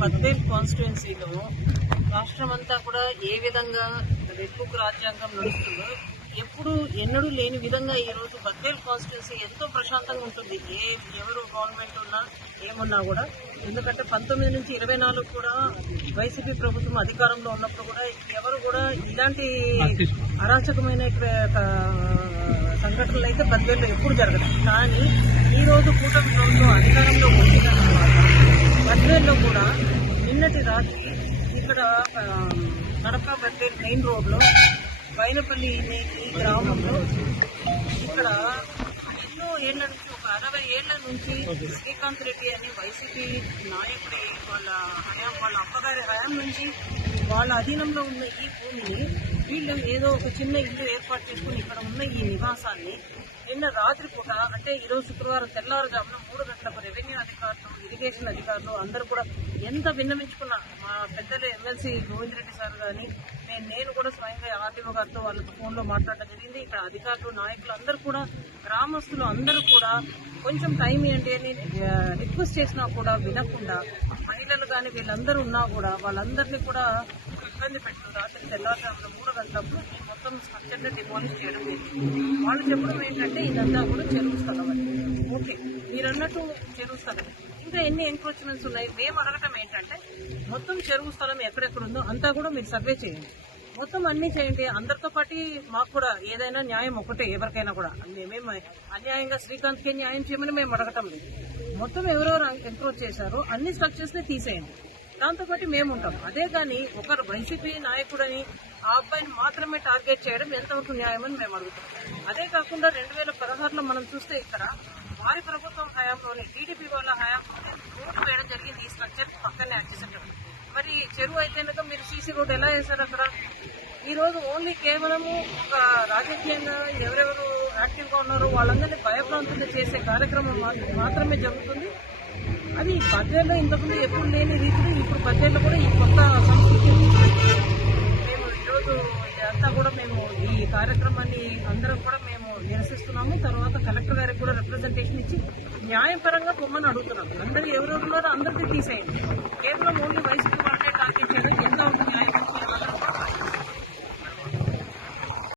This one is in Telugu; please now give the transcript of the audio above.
బద్వేల్ కాన్స్టిట్యుయెన్సీలో రాష్ట్రమంతా కూడా ఏ విధంగా రెడ్ బుక్ రాజ్యాంగం నడుస్తుందో ఎప్పుడు ఎన్నడూ లేని విధంగా ఈరోజు బద్వేల్ కాన్స్టిట్యుయెన్సీ ఎంతో ప్రశాంతంగా ఉంటుంది. ఎవరు గవర్నమెంట్ ఉన్నా ఏమున్నా కూడా, ఎందుకంటే 19 నుంచి 24 కూడా వైసీపీ ప్రభుత్వం అధికారంలో ఉన్నప్పుడు కూడా ఎవరు కూడా ఇలాంటి అరాచకమైన సంఘటనలు అయితే బద్వేల్లో ఎప్పుడు జరగదు. కానీ ఈరోజు కూటమి ప్రభుత్వం అధికారంలో వచ్చిన తర్వాత బద్వేల్లో కూడా నిన్నటి రాత్రి ఇక్కడ కడప బద్వేల్ మెయిన్ రోడ్లో బైనపల్లి ఈ గ్రామంలో ఇక్కడ ఎన్నో ఏళ్ల నుంచి, ఒక 60 ఏళ్ల నుంచి శ్రీకాంత్ రెడ్డి అని వైసీపీ నాయకుడి వాళ్ళ అమ్మగారి హయాం నుంచి వాళ్ళ అధీనంలో ఉన్న ఈ భూమిని వీళ్ళు ఏదో ఒక చిన్న ఇల్లు ఏర్పాటు చేసుకుని ఇక్కడ ఉన్న ఈ నివాసాన్ని నిన్న రాత్రి పూట, అంటే ఈరోజు శుక్రవారం తెల్లారుజామున 3 గంటలకు రెవెన్యూ అధికారులు, ఇరిగేషన్ అధికారులు అందరూ కూడా ఎంత విన్నవించుకున్నా, మా పెద్దలు ఎమ్మెల్సీ గోవింద్ రెడ్డి సార్ కానీ నేను కూడా స్వయంగా ఆర్టీఓ గారితో వాళ్ళతో ఫోన్లో మాట్లాడడం జరిగింది. ఇక్కడ అధికారులు, నాయకులు అందరూ కూడా, గ్రామస్తులు అందరూ కూడా కొంచెం టైం ఏంటి అని రిక్వెస్ట్ చేసినా కూడా వినకుండా, మహిళలు కానీ వీళ్ళందరూ ఉన్నా కూడా వాళ్ళందరినీ కూడా ఇబ్బంది పెట్టారు. రాత్రి తెల్లారుజామున 3 గంటలప్పుడు మొత్తం స్ట్రక్చర్ని డిమాలిష్ చేయడం జరిగింది. వాళ్ళు చెప్పడం ఏంటంటే ఇదంతా కూడా చెరువు స్థలం అని. ఓకే, మీరు అన్నట్టు చెరువు స్థలం, ఇంకా ఎన్ని ఎంక్రోచ్మెంట్స్ ఉన్నాయి? మేము అడగటం ఏంటంటే మొత్తం చెరువు స్థలం ఎక్కడెక్కడుందో అంతా కూడా మీరు సర్వే చేయండి, మొత్తం అన్నీ చేయండి. అందరితో పాటు మాకు కూడా ఏదైనా న్యాయం ఒకటే, ఎవరికైనా కూడా. మేమేం అన్యాయంగా శ్రీకాంత్కి న్యాయం చేయమని మేము అడగటం లేదు. మొత్తం ఎవరెవరు ఎంక్రోచ్ చేశారో అన్ని స్ట్రక్చర్స్ని తీసేయండి, దాంతోపాటు మేము ఉంటాం. అదే కానీ ఒకరు వైసీపీ నాయకుడని ఆ అబ్బాయిని మాత్రమే టార్గెట్ చేయడం ఎంతవరకు న్యాయమని మేము అడుగుతాం. అదే కాకుండా 2016లో మనం చూస్తే ఇక్కడ వారి ప్రభుత్వం హయాంలోనే, టీడీపీ వాళ్ళ హయాంలోనే రోడ్డు వేయడం జరిగింది ఈ స్ట్రక్చర్ పక్కనే అడ్జసెంట్. మరి చెరువు అయితే మీరు సీసీ రోడ్ ఎలా వేశారు అక్కడ? ఈరోజు ఓన్లీ కేవలము ఒక రాజకీయంగా ఎవరెవరు యాక్టివ్గా ఉన్నారో వాళ్ళందరినీ భయప్రాంతంగా చేసే కార్యక్రమం మాత్రమే జరుగుతుంది. అది బద్వేల్లో ఇంతకుముందు ఎప్పుడు లేని రీతిలో ఇప్పుడు బద్వేల్లో కూడా ఈ కొత్త సంస్కృతి. మేము ఈరోజు ఇదంతా కూడా మేము ఈ కార్యక్రమాన్ని అందరం కూడా మేము నిరసిస్తున్నాము. తర్వాత కలెక్టర్ గారికి కూడా రిప్రజెంటేషన్ ఇచ్చి న్యాయపరంగా బొమ్మను అడుగుతున్నాము. అందరూ ఎవరెవరు ఉన్నారో అందరికీ తీసేయండి, కేవలం ఓన్లీ వైసీపీ వాళ్ళే టార్గెట్ చేయడం ఎంతవరకు న్యాయం?